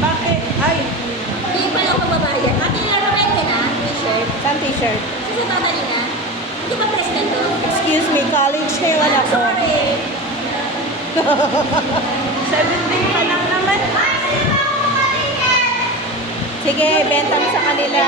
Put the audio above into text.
Bakit? Ay, Hindi pa lang magbabayad. Ate, nararamay ka na? T-shirt. saan t-shirt? Kasi sa kanina. Hindi ba president to? Excuse me, college na yun ako. Sorry. 17 pa lang naman. Sige, benta mo sa kanila.